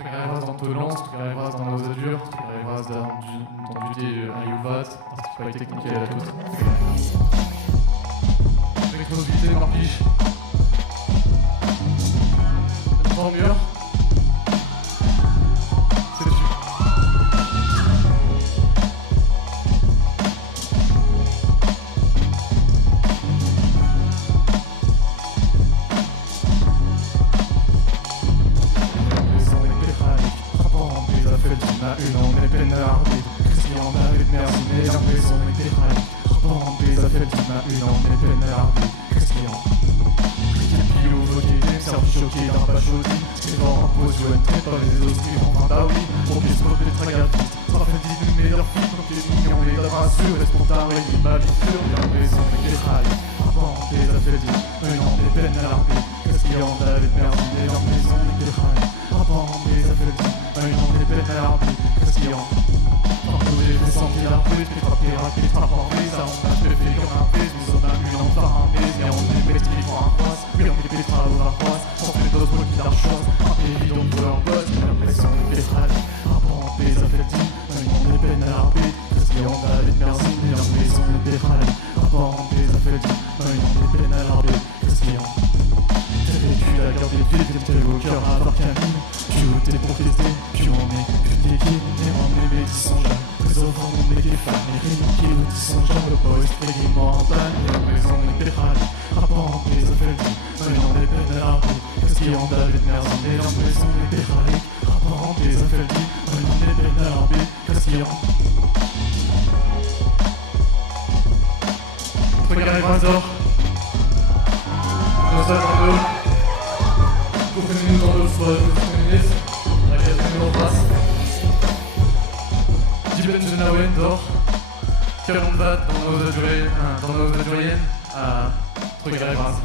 Truc arrivera dans Tolance, truc arrivera dans Nozadur, truc arrivera dans du dé à Yuvat, artifact technique à la toute. Électromobilité, Marpiche. Dans mur. C'est dessus. Une en épine arbitre, Christian David merci, mais l'impression était râle. Repente des affaires d'Ima, une en épine arbitre, Christian. Cliquez pilou, voqué, servi choqué, d'un pas chaudi. Scrivant en pause, je n'entrais pas les autres scrivant en baoui. Pour pièce pour des tragapistes, parfait dit une meilleure fille, donc les mignons, les rassures, les spontanés, les malifures, l'impression était râle. Repente des affaires d'Ima, une en épine arbitre, Christian David merci, mais l'impression était râle. Repente des affaires d'Ima, une en épine arbitre. Partout les descendus la rue, puis frapper, raquer, frapper, ça on a fait comme un fils, nous on a eu l'enfant un fils, et on est bêtes qui font un croisse, oui on est bêtes à la croisse, on fait d'autres mots qui la chose, un pays donc pour leur boss, mais l'impression est pétrale, rapport des affectifs, un nom des peines à l'arbitre, qu'est-ce qu'il y en a avec merci, mais l'impression est pétrale, rapport des affectifs, un nom des peines à l'arbitre, qu'est-ce qu'il y en a. T'es vécu la guerre des villes, t'es au cœur à avoir camine, tu t'es pour tester, tu en es plus d'équipe, et en est qui sont jeunes, plus offrant mon équipe, et qui sont jeunes, le boys, également en panne, et en maison est pétrale, rapport des affectifs, un nom des peines à l'arbitre, qu'est-ce qu'il y en a avec merci, et en maison est pétrale, rapport des affectifs, un nom des peines à l'arbitre, qu'est-ce qu'il y en a. Regardez Razor. Dans ça, un peu. Pour que nous dans le froid, féministe, la quête nous en face. Dibben de Nawen d'or. Calon de bat dans nos adjoyens, truc à la grâce.